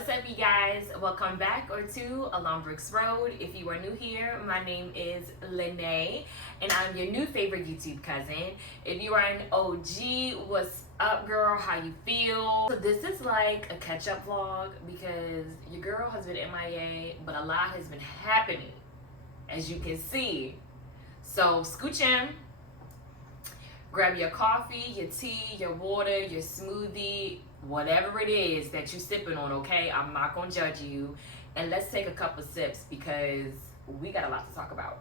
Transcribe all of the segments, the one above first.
What's up, you guys? Welcome back or to Along Brooks Road. If you are new here, my name is Lene, and I'm your new favorite YouTube cousin. If you are an OG, what's up, girl? How you feel? So this is like a catch-up vlog because your girl has been MIA, but a lot has been happening, as you can see. So scooch in, grab your coffee, your tea, your water, your smoothie, whatever it is that you're sipping on, okay? I'm not gonna judge you. And let's take a couple sips because we got a lot to talk about.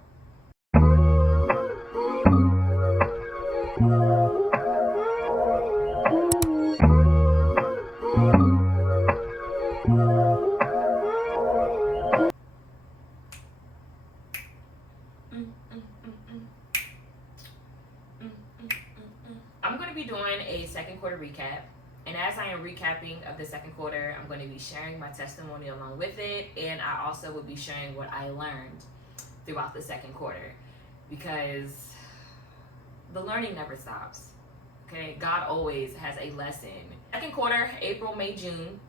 I'm going to be doing a second quarter recap. And as I am recapping of the second quarter, I'm going to be sharing my testimony along with it. And I also will be sharing what I learned throughout the second quarter. Because the learning never stops. Okay? God always has a lesson. Second quarter, April, May, June.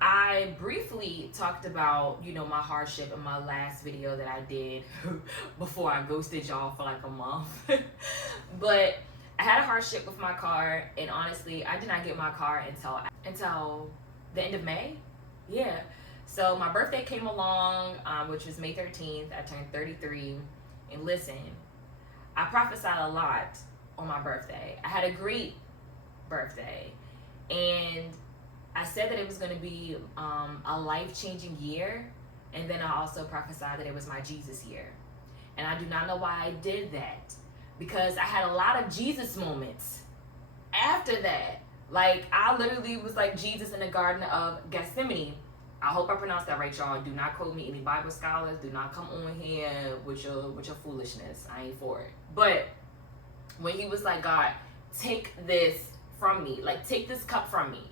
I briefly talked about, my hardship in my last video that I did before I ghosted y'all for like a month. But I had a hardship with my car, and honestly, I did not get my car until the end of May. Yeah. So my birthday came along, which was May 13th. I turned 33. And listen, I prophesied a lot on my birthday. I had a great birthday. And I said that it was going to be a life-changing year, and then I also prophesied that it was my Jesus year. And I do not know why I did that, because I had a lot of Jesus moments after that. Like, I literally was like Jesus in the Garden of Gethsemane. I hope I pronounced that right, y'all. Do not quote me, any Bible scholars. Do not come on here with your foolishness. I ain't for it. But when he was like, God, take this from me. Like, take this cup from me.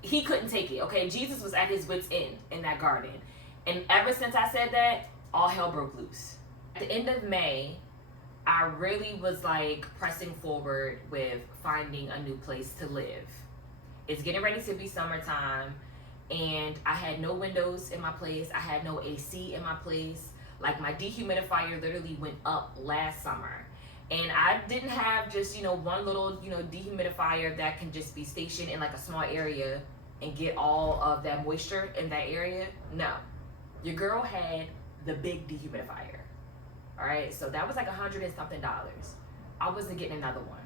He couldn't take it, okay? Jesus was at his wit's end in that garden. And ever since I said that, all hell broke loose. At the end of May, I really was like pressing forward with finding a new place to live. It's getting ready to be summertime, and I had no windows in my place. I had no AC in my place. Like, my dehumidifier literally went up last summer. And I didn't have just, one little, dehumidifier that can just be stationed in like a small area and get all of that moisture in that area. No. Your girl had the big dehumidifier. All right. So that was like $100 and something. I wasn't getting another one.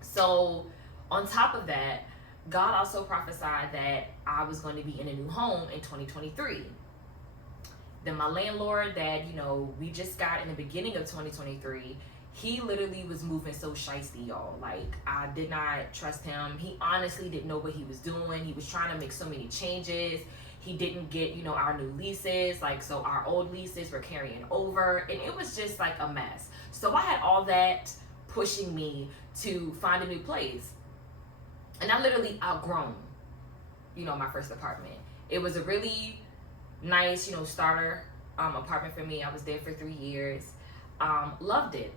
So on top of that, God also prophesied that I was going to be in a new home in 2023. Then my landlord that, we just got in the beginning of 2023, he literally was moving so shiesty, y'all. Like, I did not trust him. He honestly didn't know what he was doing. He was trying to make so many changes. He didn't get, our new leases. Like, so our old leases were carrying over. And it was just like a mess. So I had all that pushing me to find a new place. And I literally outgrown, my first apartment. It was a really nice, starter apartment for me. I was there for 3 years. Loved it.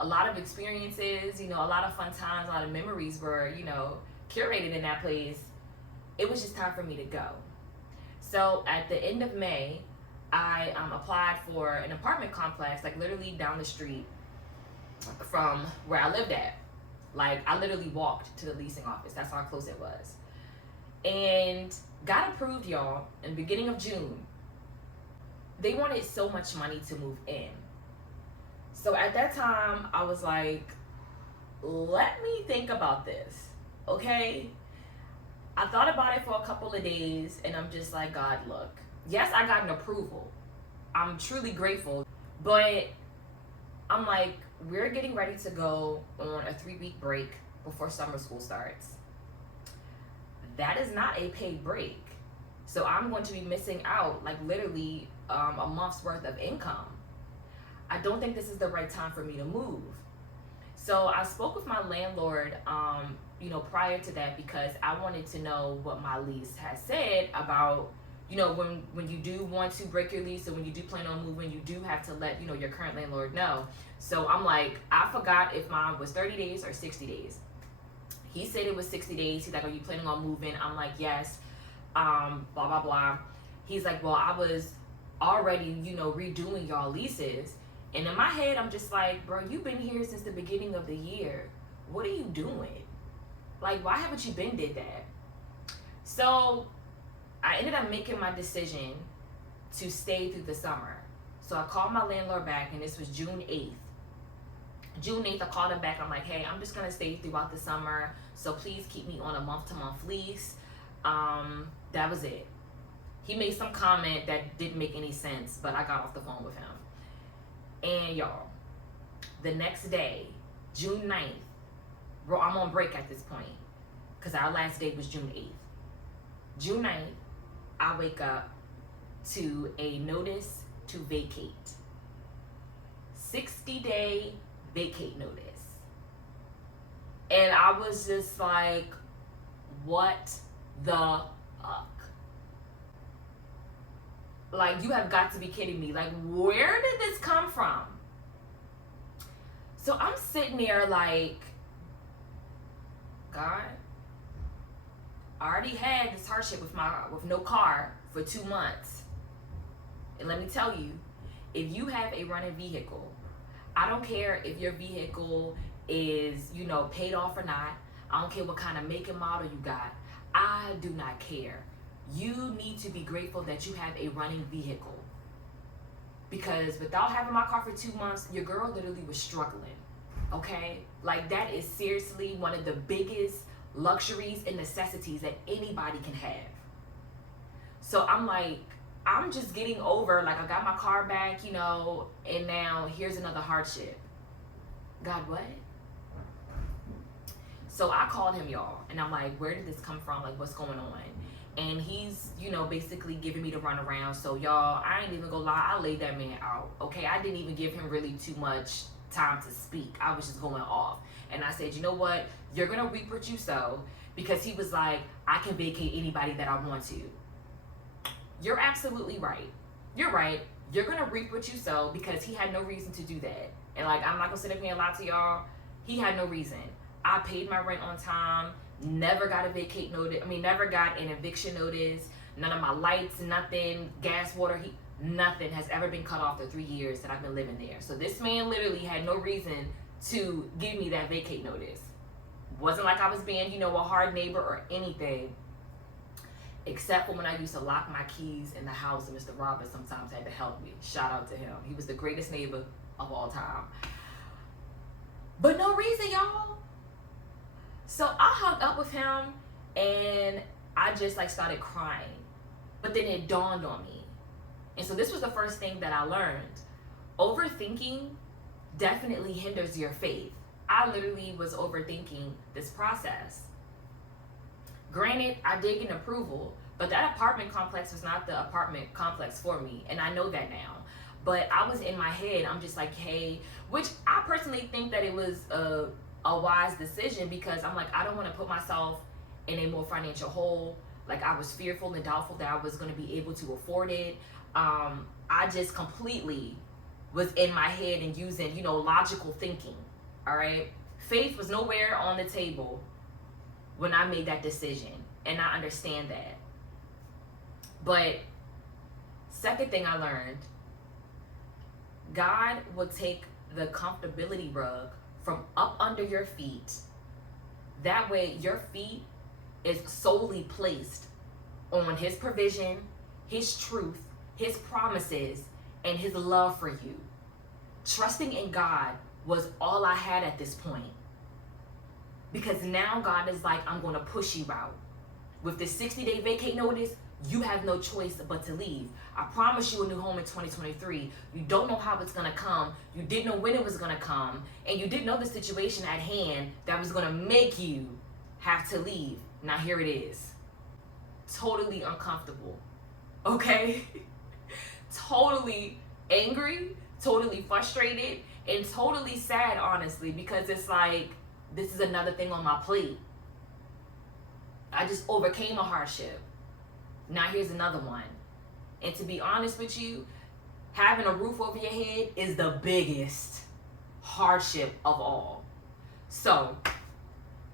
A lot of experiences, a lot of fun times, a lot of memories were, curated in that place. It was just time for me to go. So at the end of May, I applied for an apartment complex, like literally down the street from where I lived at. Like, I literally walked to the leasing office. That's how close it was. And got approved, y'all, in the beginning of June. They wanted so much money to move in. So at that time, I was like, let me think about this, okay? I thought about it for a couple of days, and I'm just like, God, look. Yes, I got an approval. I'm truly grateful. But I'm like, we're getting ready to go on a 3-week break before summer school starts. That is not a paid break. So I'm going to be missing out, like literally a month's worth of income. I don't think this is the right time for me to move. So I spoke with my landlord, prior to that, because I wanted to know what my lease has said about, when you do want to break your lease, or when you do plan on moving, you do have to let, your current landlord know. So I'm like, I forgot if mine was 30 days or 60 days. He said it was 60 days. He's like, are you planning on moving? I'm like, yes. blah, blah, blah. He's like, well, I was already, redoing y'all leases. And in my head, I'm just like, bro, you've been here since the beginning of the year. What are you doing? Like, why haven't you been did that? So I ended up making my decision to stay through the summer. So I called my landlord back, and this was June 8th. June 8th, I called him back. I'm like, hey, I'm just going to stay throughout the summer, so please keep me on a month-to-month lease. That was it. He made some comment that didn't make any sense, but I got off the phone with him. And y'all, the next day, June 9th, bro, I'm on break at this point because our last date was June 8th. June 9th, I wake up to a notice to vacate. 60-day vacate notice. And I was just like, what the fuck? Like, you have got to be kidding me. Like, where did this come from? So I'm sitting there like, God, I already had this hardship with no car for 2 months. And let me tell you, if you have a running vehicle, I don't care if your vehicle is, paid off or not. I don't care what kind of make and model you got. I do not care. You need to be grateful that you have a running vehicle. Because without having my car for 2 months, your girl literally was struggling. Okay? Like, that is seriously one of the biggest luxuries and necessities that anybody can have. So I'm like, I'm just getting over, like, I got my car back, and now here's another hardship. God, what? So I called him, y'all, and I'm like, where did this come from? Like, what's going on? And he's, basically giving me the runaround. So, y'all, I ain't even gonna lie, I laid that man out, okay? I didn't even give him really too much time to speak. I was just going off. And I said, you know what? You're gonna reap what you sow, because he was like, I can vacate anybody that I want to. You're absolutely right. You're right. You're gonna reap what you sow, because he had no reason to do that. And like, I'm not gonna sit up here and lie to y'all. He had no reason. I paid my rent on time. Never got a vacate notice. Never got an eviction notice. None of my lights, nothing, gas, water, heat, nothing has ever been cut off the 3 years that I've been living there. So this man literally had no reason to give me that vacate notice. Wasn't like I was being, a hard neighbor or anything. Except for when I used to lock my keys in the house, and Mr. Roberts sometimes had to help me. Shout out to him. He was the greatest neighbor of all time. But no reason, y'all. So I hung up with him, and I just started crying. But then it dawned on me. And so this was the first thing that I learned. Overthinking definitely hinders your faith. I literally was overthinking this process. Granted, I did get an approval, but that apartment complex was not the apartment complex for me, and I know that now. But I was in my head, I'm just like, hey, which I personally think that it was a wise decision, because I'm like, I don't want to put myself in a more financial hole. Like, I was fearful and doubtful that I was going to be able to afford it. I just completely was in my head and using, logical thinking, all right? Faith was nowhere on the table when I made that decision, and I understand that. But second thing I learned, God will take the comfortability rug from up under your feet. That way your feet is solely placed on his provision, his truth, his promises, and his love for you. Trusting in God was all I had at this point. Because now God is like, I'm going to push you out. With this 60-day vacate notice, you have no choice but to leave. I promise you a new home in 2023. You don't know how it's going to come. You didn't know when it was going to come. And you didn't know the situation at hand that was going to make you have to leave. Now here it is. Totally uncomfortable. Okay? Totally angry, totally frustrated, and totally sad, honestly, because it's like, this is another thing on my plate. I just overcame a hardship. Now here's another one. And to be honest with you, having a roof over your head is the biggest hardship of all. So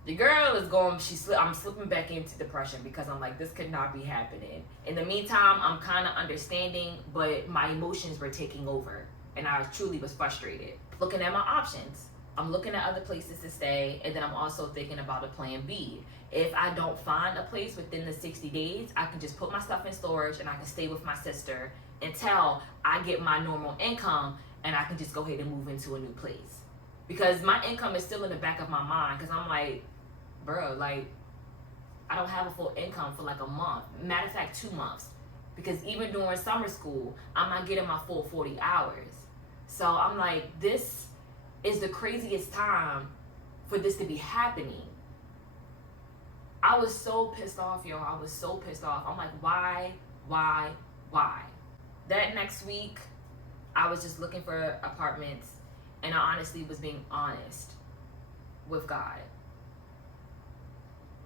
The girl is going, I'm slipping back into depression because I'm like, this could not be happening. In the meantime, I'm kind of understanding, but my emotions were taking over and I truly was frustrated. Looking at my options, I'm looking at other places to stay, and then I'm also thinking about a plan B. If I don't find a place within the 60 days, I can just put my stuff in storage and I can stay with my sister until I get my normal income and I can just go ahead and move into a new place. Because my income is still in the back of my mind because I'm like, bro, like, I don't have a full income for like a month. Matter of fact, 2 months. Because even during summer school, I'm not getting my full 40 hours. So I'm like, this is the craziest time for this to be happening. I was so pissed off, yo. I was so pissed off. I'm like, why? That next week, I was just looking for apartments, and I honestly was being honest with God.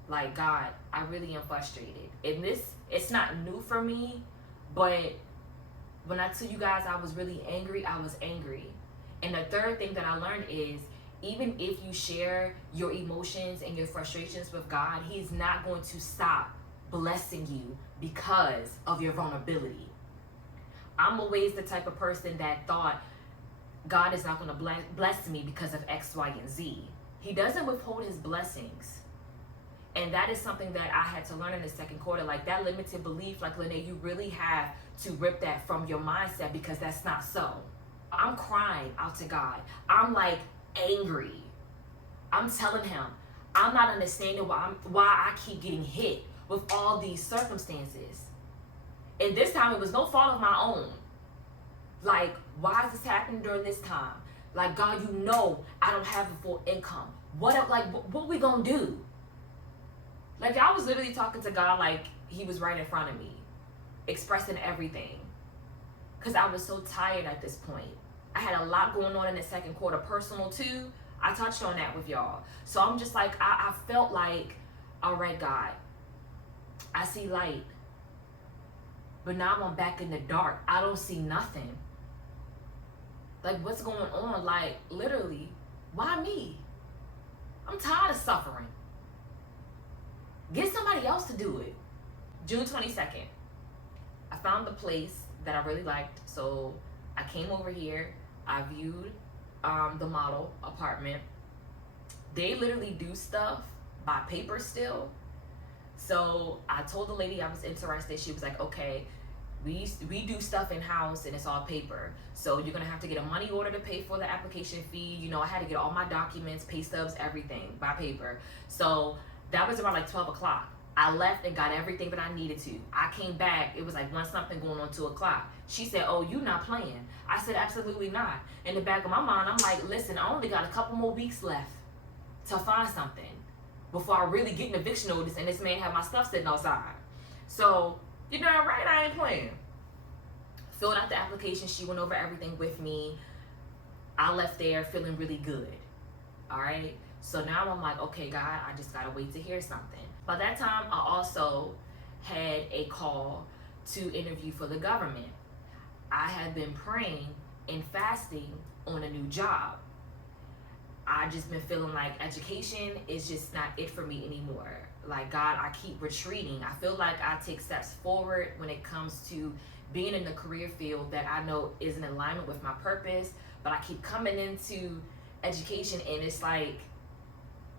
Like, God, I really am frustrated. And it's not new for me, but when I tell you guys I was really angry, I was angry. And the third thing that I learned is, even if you share your emotions and your frustrations with God, He's not going to stop blessing you because of your vulnerability. I'm always the type of person that thought God is not going to bless me because of X, Y, and Z. He doesn't withhold His blessings. And that is something that I had to learn in the second quarter. Like, that limited belief, like, Lene, you really have to rip that from your mindset, because that's not so. I'm crying out to God. I'm like angry. I'm telling Him, I'm not understanding why I keep getting hit with all these circumstances. And this time it was no fault of my own. Like, why is this happening during this time? Like, God, you know I don't have a full income. What we gonna do? Like, I was literally talking to God like He was right in front of me, expressing everything. Because I was so tired at this point. I had a lot going on in the second quarter, personal too. I touched on that with y'all. So I'm just like, I felt like, all right, God, I see light. But now I'm back in the dark. I don't see nothing. Like, what's going on? Like, literally, why me? I'm tired of suffering. Get somebody else to do it. June 22nd, I found the place that I really liked. So I came over here. I viewed the model apartment. They literally do stuff by paper still. So I told the lady I was interested. She was like, okay, we do stuff in house and it's all paper. So you're gonna have to get a money order to pay for the application fee. You know, I had to get all my documents, pay stubs, everything by paper. So that was around like 12 o'clock. I left and got everything that I needed to. I came back, it was like 1 something going on 2 o'clock. She said, oh, you not playing. I said, absolutely not. In the back of my mind, I'm like, listen, I only got a couple more weeks left to find something before I really get an eviction notice and this man have my stuff sitting outside. So, you know, right, I ain't playing. Filled out the application, she went over everything with me. I left there feeling really good. All right. So now I'm like, okay, God, I just gotta wait to hear something. By that time, I also had a call to interview for the government. I had been praying and fasting on a new job. I just been feeling like education is just not it for me anymore. Like, God, I keep retreating. I feel like I take steps forward when it comes to being in the career field that I know is in alignment with my purpose, but I keep coming into education and it's like,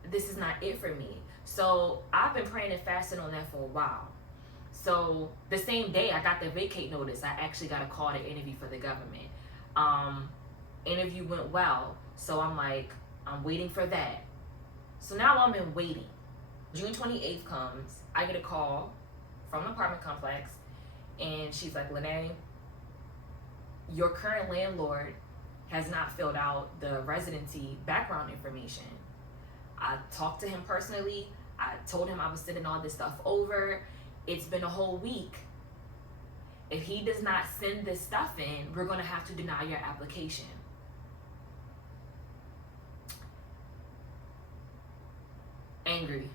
this is not it for me. So I've been praying and fasting on that for a while. So the same day I got the vacate notice, I actually got a call to interview for the government. Interview went well. So I'm like, I'm waiting for that. So now I'm in waiting. June 28th comes, I get a call from an apartment complex, and she's like, Lene, your current landlord has not filled out the residency background information. I talked to him personally. I told him I was sending all this stuff over. It's been a whole week. If he does not send this stuff in, we're going to have to deny your application. Angry.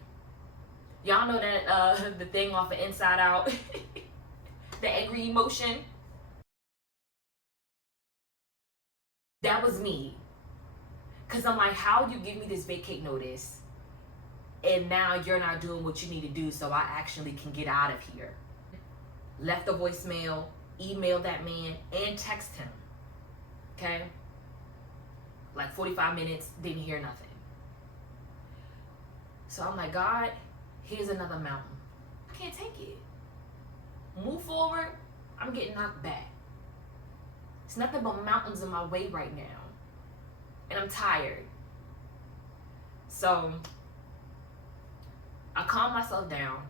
Y'all know that the thing off of Inside Out, the angry emotion. That was me. Because I'm like, how you give me this vacate notice and now you're not doing what you need to do, so I actually can get out of here. Left a voicemail, emailed that man, and text him. Okay? Like 45 minutes, didn't hear nothing. So I'm like, God, here's another mountain. I can't take it. Move forward, I'm getting knocked back. It's nothing but mountains in my way right now. And I'm tired. So I calmed myself down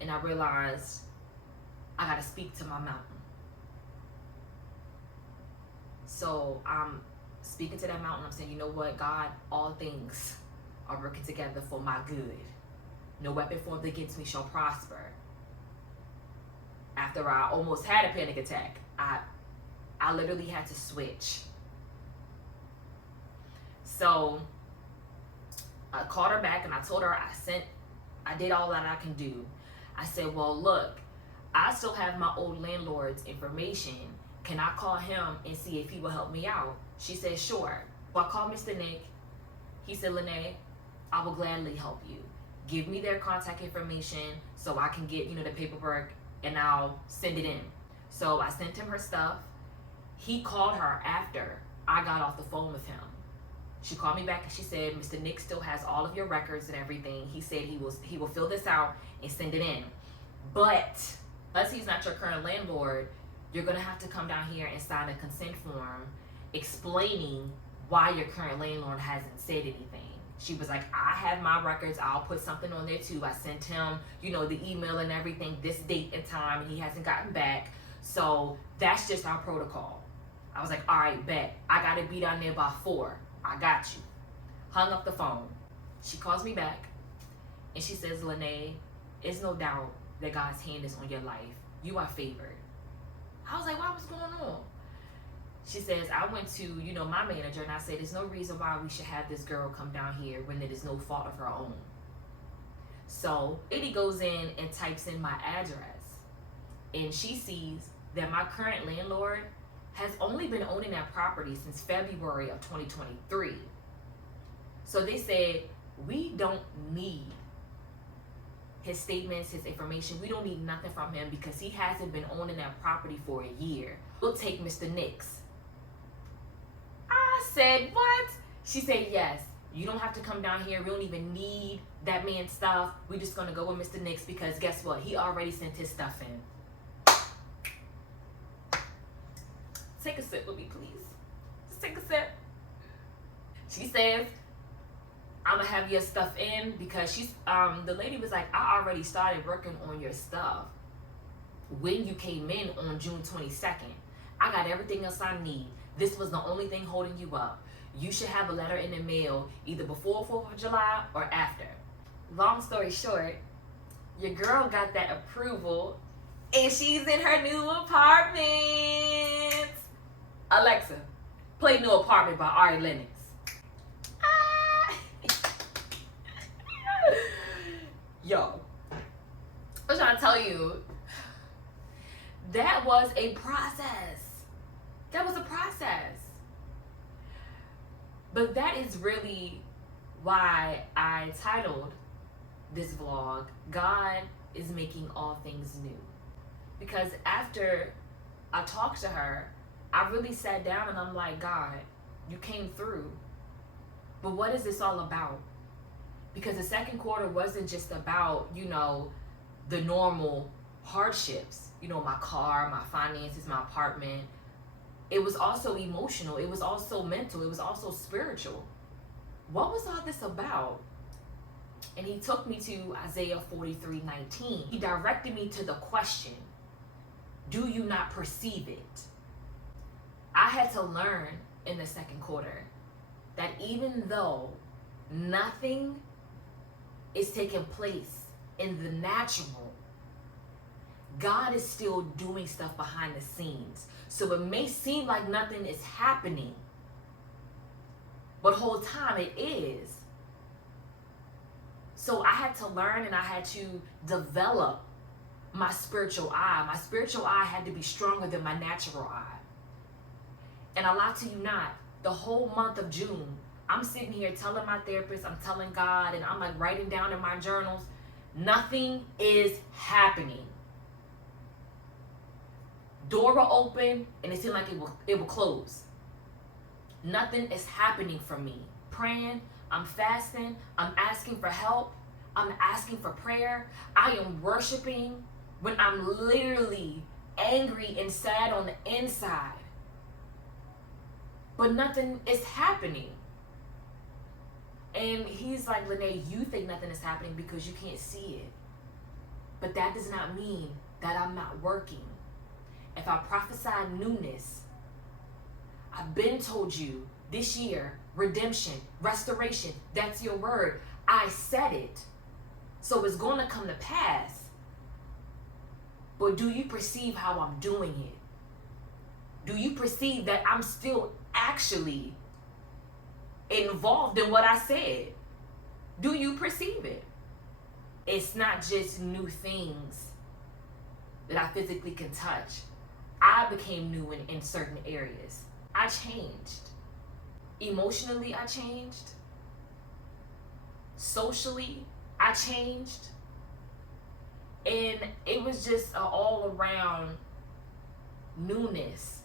and I realized I gotta speak to my mountain. So I'm speaking to that mountain. I'm saying, you know what, God, all things are working together for my good. No weapon formed against me shall prosper. After I almost had a panic attack, I literally had to switch. So I called her back and I told her I did all that I can do. I said, well, look, I still have my old landlord's information. Can I call him and see if he will help me out? She said, sure. So I called Mr. Nick. He said, Lene, I will gladly help you. Give me their contact information so I can get, the paperwork, and I'll send it in. So I sent him her stuff. He called her after I got off the phone with him. She called me back and she said, Mr. Nick still has all of your records and everything. He said he will fill this out and send it in. But unless he's not your current landlord, you're gonna have to come down here and sign a consent form explaining why your current landlord hasn't said anything. She was like, I have my records. I'll put something on there too. I sent him, the email and everything, this date and time, and he hasn't gotten back. So that's just our protocol. I was like, all right, bet. I gotta be down there by 4. I got you. Hung up the phone. She calls me back and she says, Lene, it's no doubt that God's hand is on your life. You are favored. I was like, what's going on? She says, I went to, my manager and I said, there's no reason why we should have this girl come down here when it is no fault of her own. So lady goes in and types in my address and she sees that my current landlord has only been owning that property since February of 2023. So they said, we don't need his statements, his information. We don't need nothing from him because he hasn't been owning that property for a year. We'll take Mr. Nick's. I said, what? She said, yes. You don't have to come down here. We don't even need that man's stuff. We're just going to go with Mr. Nick's because guess what? He already sent his stuff in. Take a sip with me, please. Just take a sip. She says, I'm gonna have your stuff in because the lady was like, I already started working on your stuff when you came in on June 22nd. I got everything else I need. This was the only thing holding you up. You should have a letter in the mail either before 4th of July or after. Long story short, your girl got that approval and she's in her new apartment. Alexa, play New Apartment by Ari Lennox. Yo, I was trying to tell you, that was a process. That was a process. But that is really why I titled this vlog, God is making all things new. Because after I talked to her, I really sat down and I'm like, God, you came through. But what is this all about? Because the second quarter wasn't just about, the normal hardships, my car, my finances, my apartment. It was also emotional. It was also mental. It was also spiritual. What was all this about? And he took me to Isaiah 43:19. He directed me to the question, do you not perceive it? I had to learn in the second quarter that even though nothing is taking place in the natural, God is still doing stuff behind the scenes. So it may seem like nothing is happening, but whole time it is. So I had to learn and I had to develop my spiritual eye. My spiritual eye had to be stronger than my natural eye. And I lie to you not, the whole month of June I'm sitting here telling my therapist, I'm telling God, and I'm like writing down in my journals, nothing is happening. Door will open and it seemed like it will close. Nothing is happening for me. Praying, I'm fasting, I'm asking for help, I'm asking for prayer, I am worshiping when I'm literally angry and sad on the inside. But nothing is happening. And he's like, Lene, you think nothing is happening because you can't see it. But that does not mean that I'm not working. If I prophesy newness, I've been told you this year, redemption, restoration, that's your word. I said it. So it's going to come to pass. But do you perceive how I'm doing it? Do you perceive that I'm still actually involved in what I said? Do you perceive it? It's not just new things that I physically can touch. I became new in certain areas. I changed. Emotionally, I changed. Socially, I changed. And it was just an all around newness.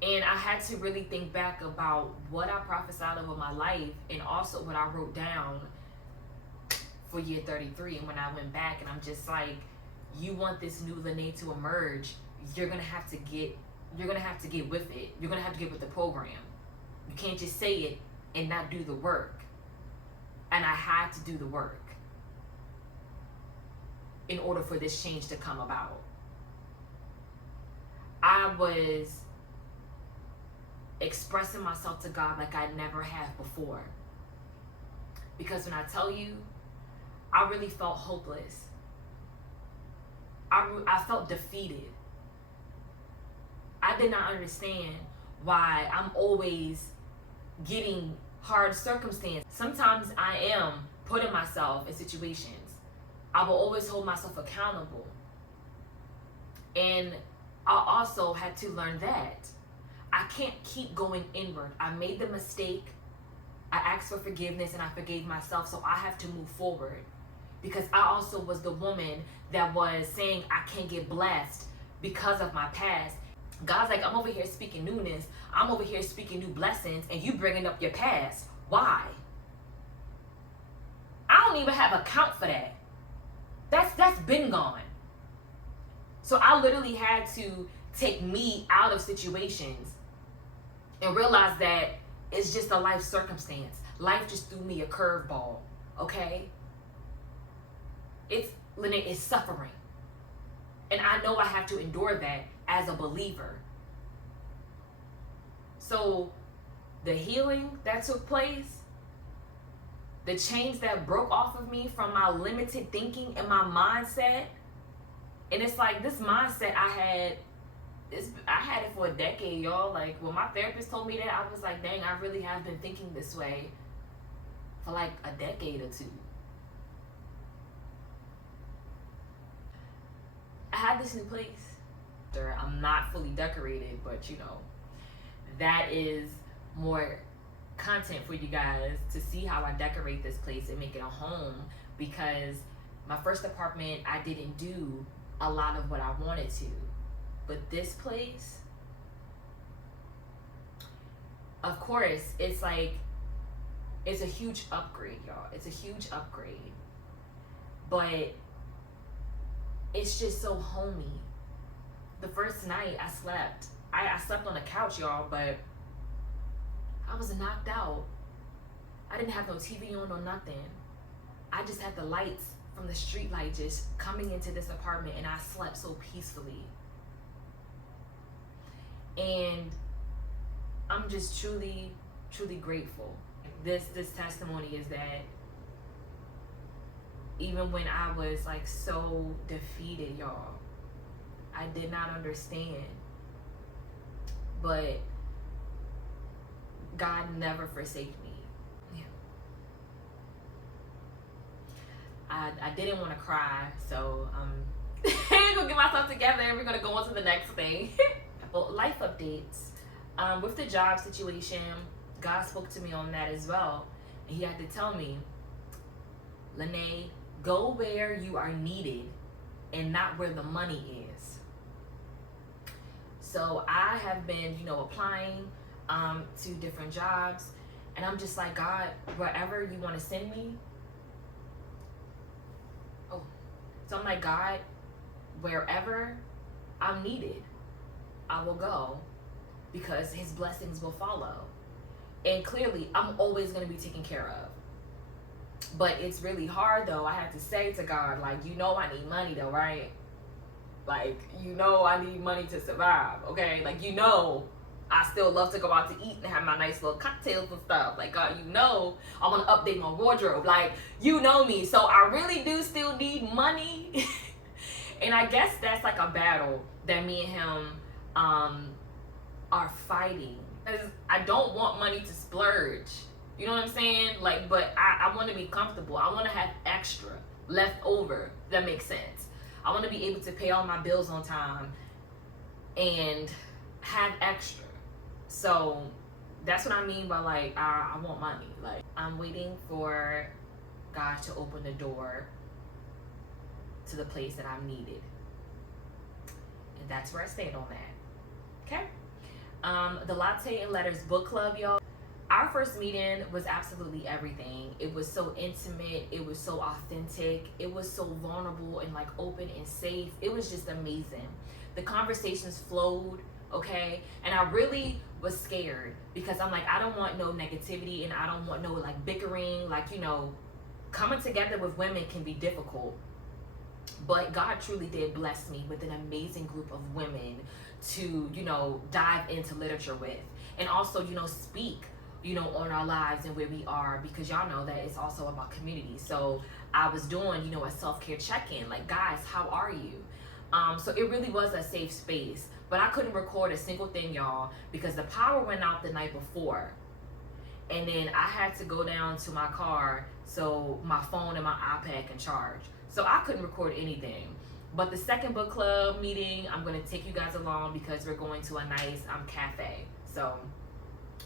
And I had to really think back about what I prophesied over my life and also what I wrote down for year 33. And when I went back, and I'm just like, you want this new Lene to emerge, you're gonna have to get with it. You're gonna have to get with the program. You can't just say it and not do the work. And I had to do the work in order for this change to come about. I was expressing myself to God like I never have before. Because when I tell you, I really felt hopeless. I felt defeated. I did not understand why I'm always getting hard circumstances. Sometimes I am putting myself in situations. I will always hold myself accountable. And I also had to learn that I can't keep going inward. I made the mistake. I asked for forgiveness and I forgave myself, so I have to move forward. Because I also was the woman that was saying I can't get blessed because of my past. God's like, I'm over here speaking newness. I'm over here speaking new blessings, and you bringing up your past. Why? I don't even have account for that. That's been gone. So I literally had to take me out of situations and realize that it's just a life circumstance. Life just threw me a curveball, okay? It's suffering. And I know I have to endure that as a believer. So the healing that took place, the chains that broke off of me from my limited thinking and my mindset, and it's like this mindset I had it for a decade, y'all. Like when my therapist told me that, I was like, dang, I really have been thinking this way for like a decade or two. I had this new place. I'm not fully decorated, but you know, that is more content for you guys to see how I decorate this place and make it a home, because my first apartment, I didn't do a lot of what I wanted to. But this place, of course, it's a huge upgrade, y'all. It's a huge upgrade. But it's just so homey. The first night I slept on the couch, y'all, but I was knocked out. I didn't have no TV on or nothing. I just had the lights from the street light just coming into this apartment, and I slept so peacefully. And I'm just truly, truly grateful. This testimony is that even when I was like so defeated, y'all, I did not understand. But God never forsake me. Yeah. I didn't want to cry, so I'm gonna get myself together and we're gonna go on to the next thing. Well, life updates. With the job situation, God spoke to me on that as well. And he had to tell me, Lene, go where you are needed and not where the money is. So I have been, applying to different jobs, and I'm just like, God, wherever you want to send me. Oh, so I'm like, God, wherever I'm needed, I will go, because his blessings will follow. And clearly, I'm always going to be taken care of. But it's really hard, though. I have to say to God, like, I need money, though, right? Like, I need money to survive, okay? Like, I still love to go out to eat and have my nice little cocktails and stuff. Like, God, I want to update my wardrobe. Like, me. So I really do still need money. And I guess that's like a battle that me and him are fighting. Because I don't want money to splurge. You know what I'm saying? Like, but I want to be comfortable. I want to have extra left over. That makes sense. I want to be able to pay all my bills on time and have extra. So that's what I mean by, like, I want money. Like, I'm waiting for God to open the door to the place that I'm needed. And that's where I stand on that. Okay? The Latte and Letters book club, y'all. Our first meeting was absolutely everything. It was so intimate. It was so authentic. It was so vulnerable and, like, open and safe. It was just amazing. The conversations flowed, okay? And I really was scared, because I'm like, I don't want no negativity, and I don't want no, like, bickering. Like, coming together with women can be difficult. But God truly did bless me with an amazing group of women to, dive into literature with. And also, speak on our lives and where we are, because y'all know that it's also about community. So I was doing, a self-care check-in, like, guys, how are you? So it really was a safe space, but I couldn't record a single thing, y'all, because the power went out the night before. And then I had to go down to my car so my phone and my iPad can charge. So I couldn't record anything. But the second book club meeting, I'm going to take you guys along, because we're going to a nice cafe. So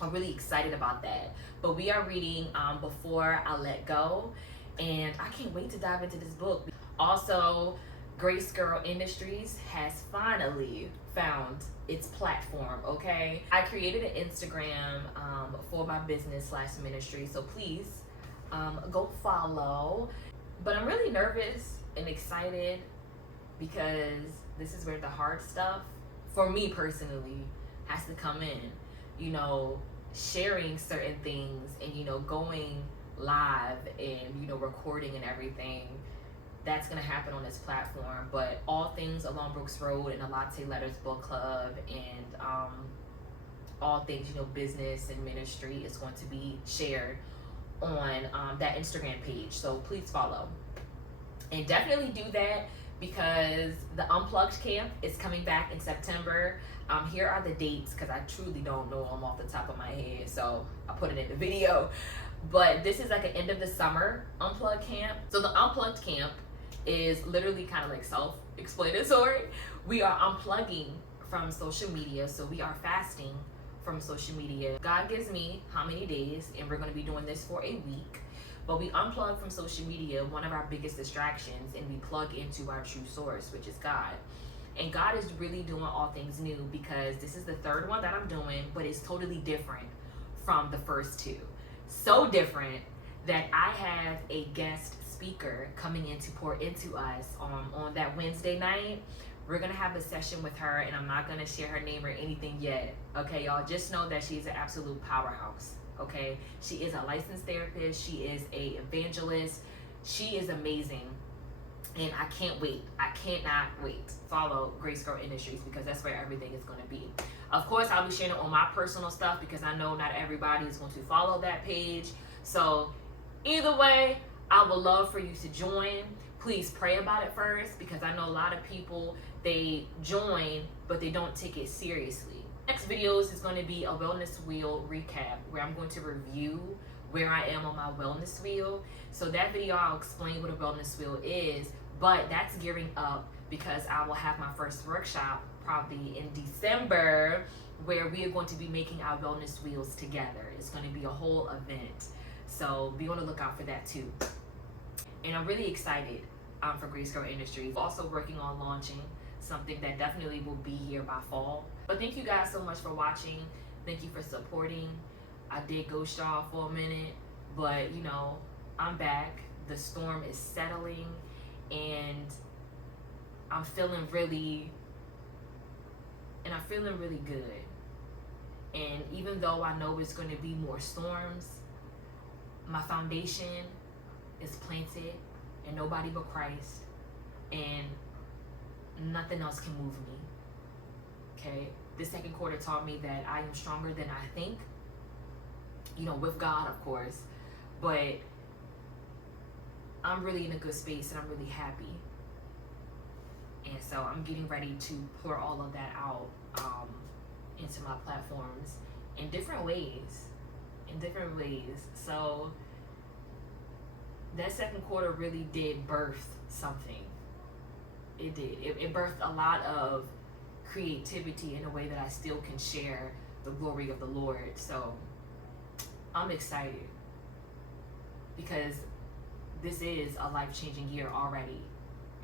I'm really excited about that. But we are reading Before I Let Go, and I can't wait to dive into this book. Also, Grace Girl Industries has finally found its platform, okay? I created an Instagram for my business/ministry, so please go follow. But I'm really nervous and excited, because this is where the hard stuff, for me personally, has to come in. Sharing certain things and, going live and, recording and everything. That's going to happen on this platform. But all things along Brooks Road and the Latte Letters book club and all things, business and ministry is going to be shared on that Instagram page. So please follow. And definitely do that, because the Unplugged Camp is coming back in September. Here are the dates, because I truly don't know them off the top of my head, so I put it in the video. But this is like an end of the summer Unplugged Camp. So the Unplugged Camp is literally kind of like self-explanatory. We are unplugging from social media, so we are fasting from social media. God gives me how many days, and we're going to be doing this for a week. But we unplug from social media, one of our biggest distractions, and we plug into our true source, which is God. And God is really doing all things new, because this is the third one that I'm doing, but it's totally different from the first two. So different that I have a guest speaker coming in to pour into us on that Wednesday night. We're going to have a session with her, and I'm not going to share her name or anything yet. Okay, y'all, just know that she's an absolute powerhouse. Okay, she is a licensed therapist. She is a evangelist. She is amazing. And I can't wait. I cannot wait. Follow Grace Girl Industries, because that's where everything is going to be. Of course, I'll be sharing it on my personal stuff, because I know not everybody is going to follow that page. So either way, I would love for you to join. Please pray about it first, because I know a lot of people, they join, but they don't take it seriously. Next videos is going to be a wellness wheel recap, where I'm going to review where I am on my wellness wheel. So that video, I'll explain what a wellness wheel is, but that's gearing up, because I will have my first workshop probably in December, where we are going to be making our wellness wheels together. It's going to be a whole event. So be on the lookout for that too. And I'm really excited for Grace Girl Industries. Also working on launching something that definitely will be here by fall. But thank you guys so much for watching. Thank you for supporting. I did ghost y'all for a minute, but you know, I'm back. The storm is settling and I'm feeling really good. And even though I know it's going to be more storms, my foundation is planted in nobody but Christ, and nothing else can move me. Okay? The second quarter taught me that I am stronger than I think, you know, with God, of course, but I'm really in a good space and I'm really happy. And so I'm getting ready to pour all of that out into my platforms in different ways. So that second quarter really did birth something. It did. It birthed a lot of creativity in a way that I still can share the glory of the Lord. So I'm excited because this is a life-changing year already.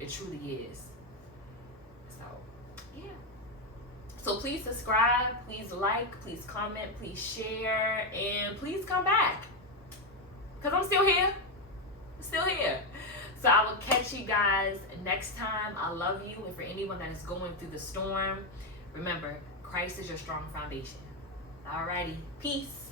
It truly is. So, yeah. So please subscribe, please like, please comment, please share, and please come back. Because I'm still here. So I will catch you guys next time. I love you. And for anyone that is going through the storm, remember, Christ is your strong foundation. Alrighty. Peace.